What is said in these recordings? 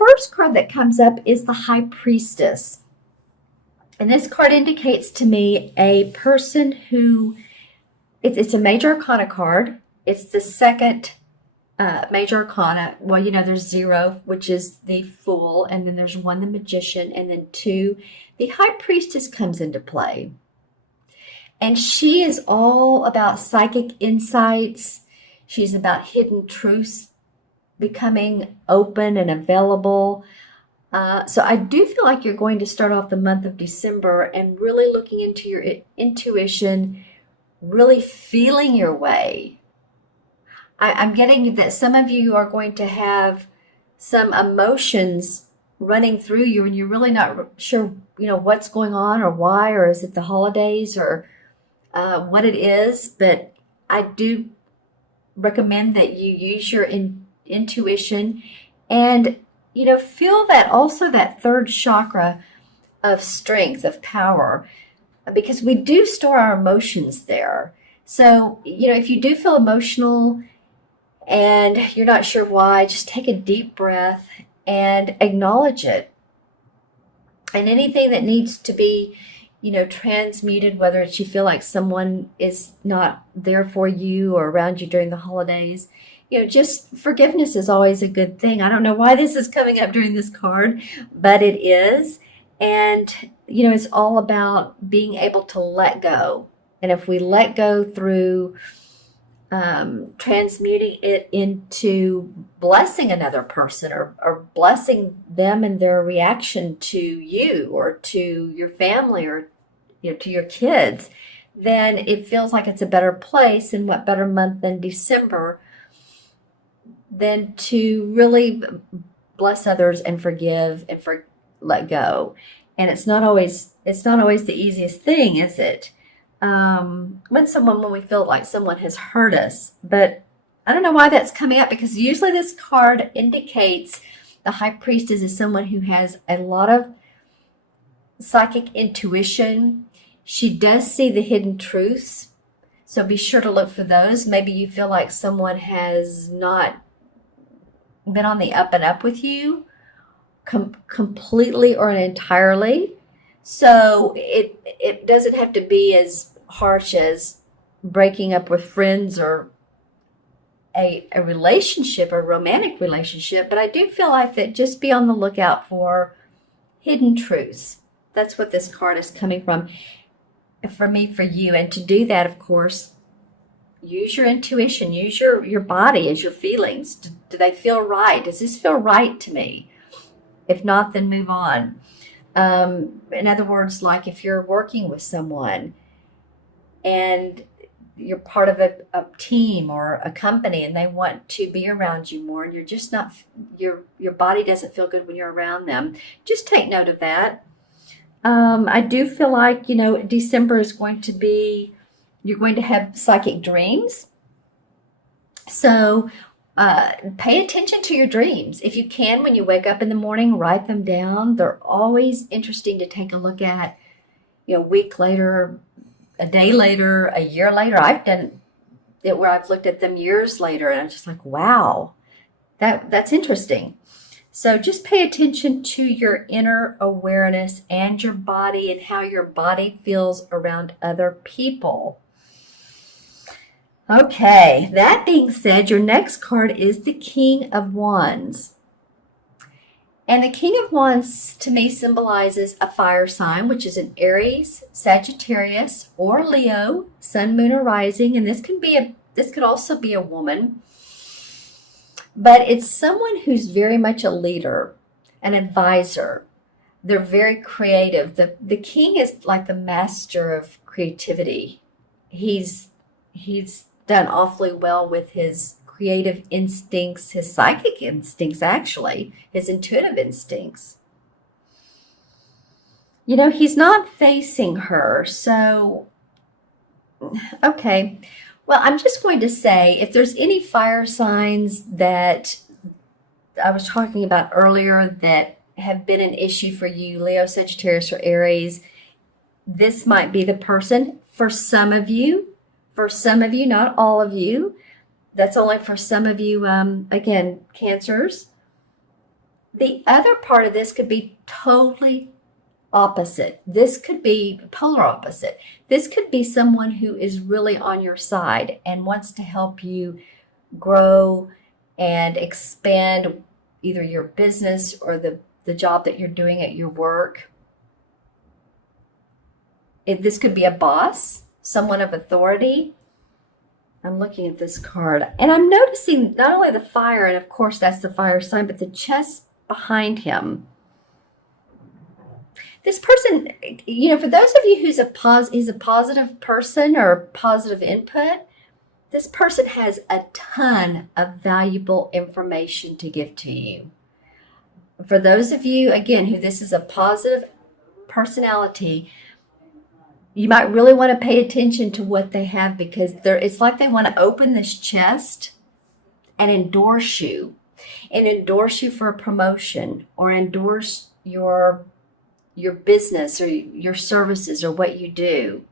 first card that comes up is the High Priestess. And this card indicates to me a person who, it's a major arcana card. It's the second major arcana. Well, there's 0, which is the Fool, and then there's 1, the Magician, and then 2, the High Priestess comes into play. And she is all about psychic insights. She's about hidden truths becoming open and available. So I do feel like you're going to start off the month of December and really looking into your intuition, really feeling your way. I'm getting that some of you are going to have some emotions running through you and you're really not sure, what's going on or why, or is it the holidays or what it is. But I do recommend that you use your intuition and, feel that also that third chakra of strength, of power, because we do store our emotions there. So, if you do feel emotional and you're not sure why, just take a deep breath and acknowledge it. And anything that needs to be, transmuted, whether it's you feel like someone is not there for you or around you during the holidays, just forgiveness is always a good thing. I don't know why this is coming up during this card, but it is. And, it's all about being able to let go. And if we let go through transmuting it into blessing another person or blessing them and their reaction to you or to your family or to your kids, then it feels like it's a better place. And what better month than December than to really bless others and forgive and let go. And it's not always the easiest thing, is it? When we feel like someone has hurt us. But I don't know why that's coming up, because usually this card indicates the High Priestess is someone who has a lot of psychic intuition. She does see the hidden truths, so be sure to look for those. Maybe you feel like someone has not been on the up and up with you completely or entirely. So it doesn't have to be as harsh as breaking up with friends or a relationship, a romantic relationship. But I do feel like that just be on the lookout for hidden truths. That's what this card is coming from for me, for you. And to do that, of course, use your intuition, use your body as your feelings. Do they feel right? Does this feel right to me? If not, then move on. In other words, like if you're working with someone and you're part of a team or a company and they want to be around you more and you're just not, your body doesn't feel good when you're around them, just take note of that. I do feel like, December is going to be, you're going to have psychic dreams. So pay attention to your dreams. If you can, when you wake up in the morning, write them down. They're always interesting to take a look at, a week later, a day later, a year later. I've done it where I've looked at them years later and I'm just like, wow, that's interesting. So just pay attention to your inner awareness and your body and how your body feels around other people. Okay, that being said, your next card is the King of Wands. And the King of Wands to me symbolizes a fire sign, which is an Aries, Sagittarius, or Leo, Sun, Moon, or Rising. And this could also be a woman. But it's someone who's very much a leader, an advisor. They're very creative. The king is like the master of creativity. He's done awfully well with his creative instincts, his psychic instincts, actually, his intuitive instincts. He's not facing her. So, okay. Well, I'm just going to say, if there's any fire signs that I was talking about earlier that have been an issue for you, Leo, Sagittarius, or Aries, this might be the person. For some of you, not all of you. That's only for some of you, again, Cancers. The other part of this could be totally opposite. This could be polar opposite. This could be someone who is really on your side and wants to help you grow and expand either your business or the job that you're doing at your work. This could be a boss, someone of authority. I'm looking at this card and I'm noticing not only the fire, and of course that's the fire sign, but the chest behind him. This person, for those of you who's a positive person or positive input, this person has a ton of valuable information to give to you. For those of you, again, who this is a positive personality, you might really want to pay attention to what they have, because it's like they want to open this chest and endorse you for a promotion, or endorse your business or your services or what you do.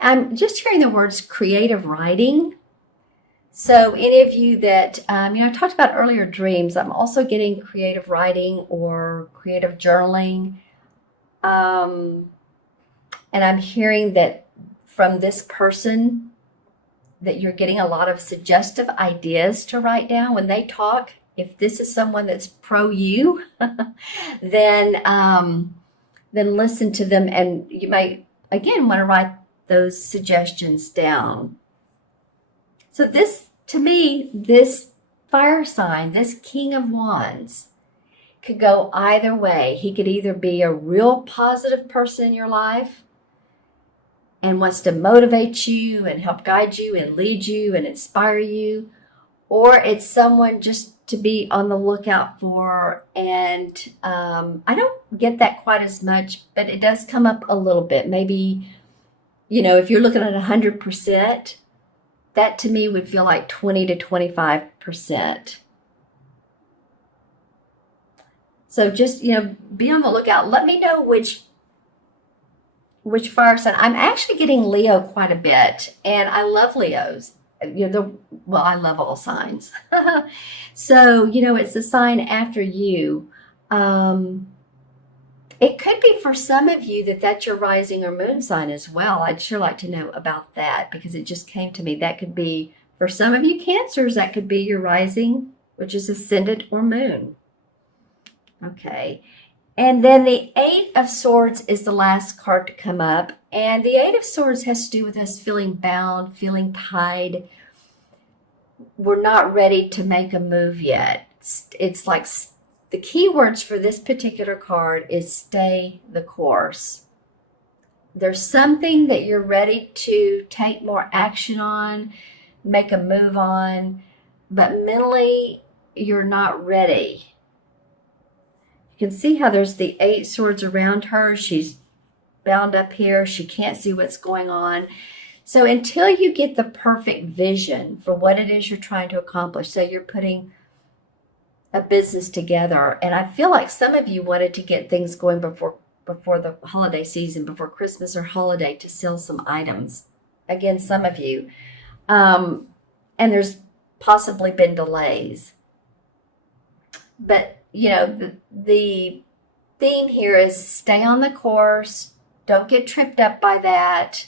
I'm just hearing the words creative writing. So any of you that, I talked about earlier dreams, I'm also getting creative writing or creative journaling. And I'm hearing that from this person that you're getting a lot of suggestive ideas to write down when they talk. If this is someone that's pro you, then listen to them, and you might again want to write those suggestions down. So this, to me, this fire sign, this King of Wands, could go either way. He could either be a real positive person in your life and wants to motivate you and help guide you and lead you and inspire you, or it's someone just to be on the lookout for. And I don't get that quite as much, but it does come up a little bit. Maybe, if you're looking at 100%, that to me would feel like 20 to 25%. So just, be on the lookout. Let me know which fire sign. I'm actually getting Leo quite a bit, and I love Leos. I love all signs. So, it's the sign after you. It could be for some of you that's your rising or moon sign as well. I'd sure like to know about that, because it just came to me. That could be, for some of you Cancers, that could be your rising, which is ascendant or moon. Okay. And then the Eight of Swords is the last card to come up. And the Eight of Swords has to do with us feeling bound, feeling tied. We're not ready to make a move yet. It's like the key words for this particular card is stay the course. There's something that you're ready to take more action on, make a move on, but mentally you're not ready. You can see how there's the Eight Swords around her. She's bound up here. She can't see what's going on. So until you get the perfect vision for what it is you're trying to accomplish, so you're putting a business together, and I feel like some of you wanted to get things going before the holiday season, before Christmas or holiday, to sell some items. Again, some of you. And there's possibly been delays. But, the theme here is stay on the course. Don't get tripped up by that.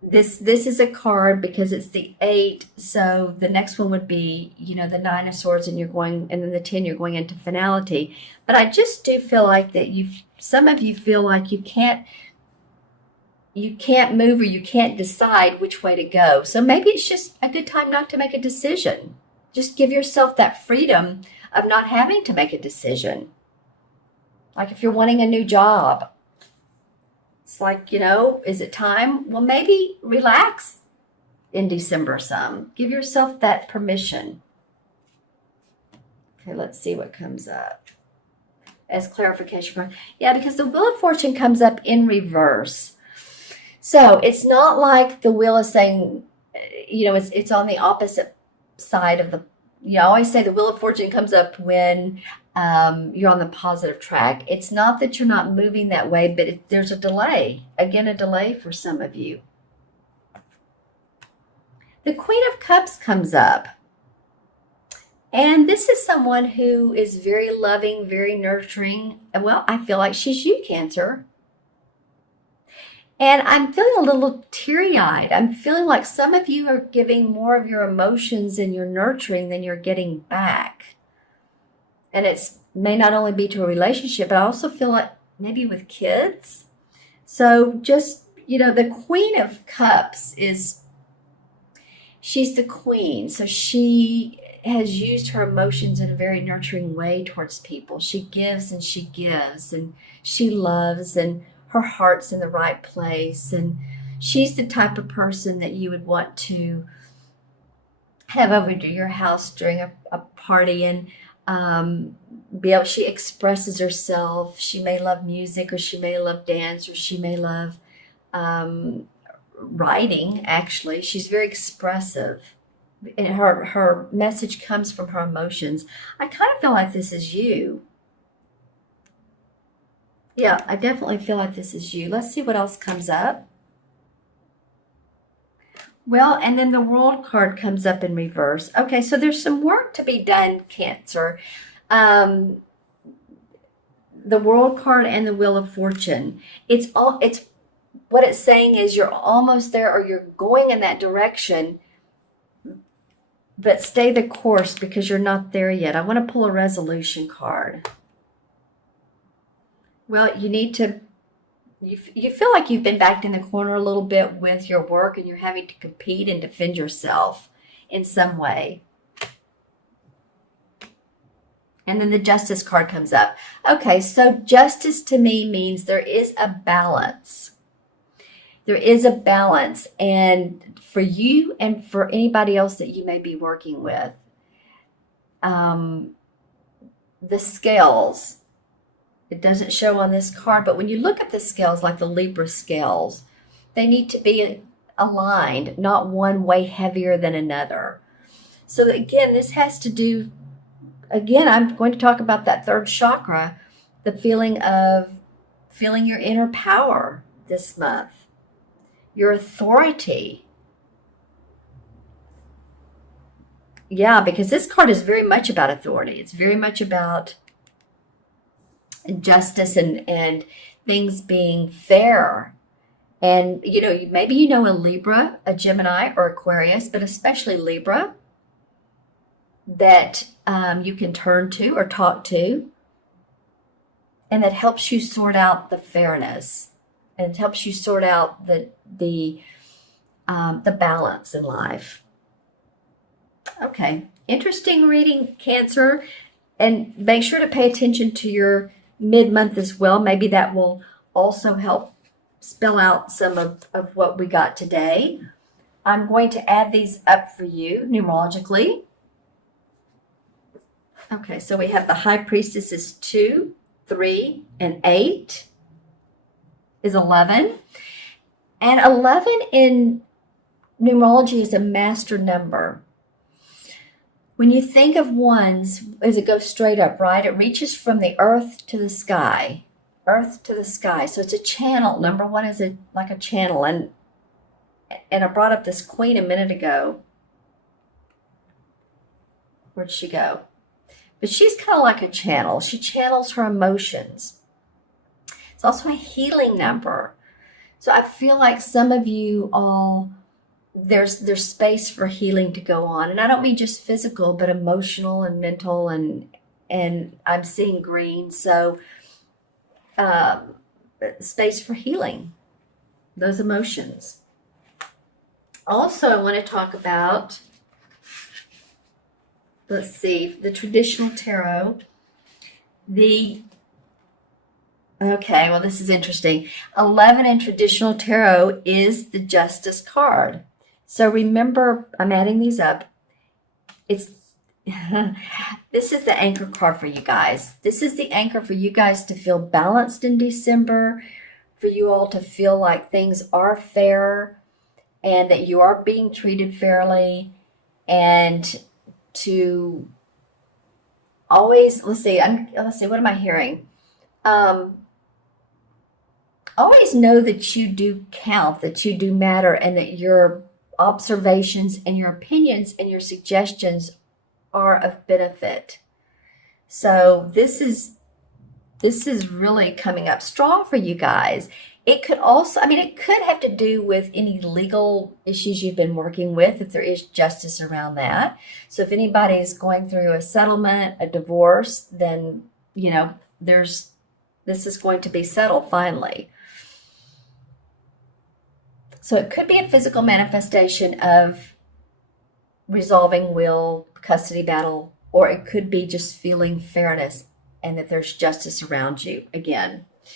This is a card because it's the 8. So the next one would be, the 9 of Swords, and then the 10, you're going into finality. But I just do feel like that some of you feel like you can't move, or you can't decide which way to go. So maybe it's just a good time not to make a decision. Just give yourself that freedom of not having to make a decision. Like if you're wanting a new job, it's like, is it time? Well, maybe relax in December some. Give yourself that permission. Okay, let's see what comes up as clarification card. Yeah, because the Wheel of Fortune comes up in reverse. So it's not like the wheel is saying, it's on the opposite side of the, I always say the Wheel of Fortune comes up when you're on the positive track. It's not that you're not moving that way, but there's a delay. Again, a delay for some of you. The Queen of Cups comes up. And this is someone who is very loving, very nurturing. Well, I feel like she's you, Cancer. And I'm feeling a little teary-eyed. I'm feeling like some of you are giving more of your emotions and your nurturing than you're getting back. And it's may not only be to a relationship, but I also feel like maybe with kids. So just, the Queen of Cups she's the queen. So she has used her emotions in a very nurturing way towards people. She gives and she gives and she loves and her heart's in the right place. And she's the type of person that you would want to have over to your house during a party and she expresses herself. She may love music, or she may love dance, or she may love writing. Actually, she's very expressive, and her message comes from her emotions. I kind of feel like this is you. Yeah, I definitely feel like this is you. Let's see what else comes up. Well, and then the World card comes up in reverse. Okay, so there's some work to be done, Cancer. Um, the World card and the Wheel of Fortune. It's what it's saying is you're almost there, or you're going in that direction, but stay the course because you're not there yet. I want to pull a resolution card. Well, you feel like you've been backed in the corner a little bit with your work, and you're having to compete and defend yourself in some way. And then the Justice card comes up. Okay, so justice to me means there is a balance. There is a balance, and for you and for anybody else that you may be working with, the scales, it doesn't show on this card, but when you look at the scales, like the Libra scales, they need to be aligned, not one way heavier than another. So again, this has to do, again, I'm going to talk about that third chakra, the feeling your inner power this month, your authority. Yeah, because this card is very much about authority. It's very much about justice and things being fair. And, maybe a Libra, a Gemini, or Aquarius, but especially Libra, that you can turn to or talk to, and that helps you sort out the fairness, and it helps you sort out the balance in life. Okay, interesting reading, Cancer, and make sure to pay attention to your mid-month as well. Maybe that will also help spell out some of what we got today. I'm going to add these up for you numerologically. Okay, so we have the High Priestess is 2, 3, and 8 is 11. And 11 in numerology is a master number. When you think of ones, as it goes straight up, right? It reaches from the earth to the sky. Earth to the sky. So it's a channel. Number one is like a channel. And I brought up this queen a minute ago. Where'd she go? But she's kind of like a channel. She channels her emotions. It's also a healing number. So I feel like some of you all, there's space for healing to go on. And I don't mean just physical, but emotional and mental, and I'm seeing green. So space for healing those emotions. Also, I want to talk about, let's see, the traditional tarot. Okay, well, this is interesting. 11 in traditional tarot is the Justice card. So remember, I'm adding these up. This is the anchor card for you guys. This is the anchor for you guys to feel balanced in December, for you all to feel like things are fair and that you are being treated fairly, and to always, let's see, what am I hearing? Always know that you do count, that you do matter, and that your observations and your opinions and your suggestions are of benefit. So this is really coming up strong for you guys. It could also, I mean, it could have to do with any legal issues you've been working with, if there is justice around that. So if anybody's going through a settlement, a divorce, then, this is going to be settled finally. So it could be a physical manifestation of resolving will, custody battle, or it could be just feeling fairness and that there's justice around you again.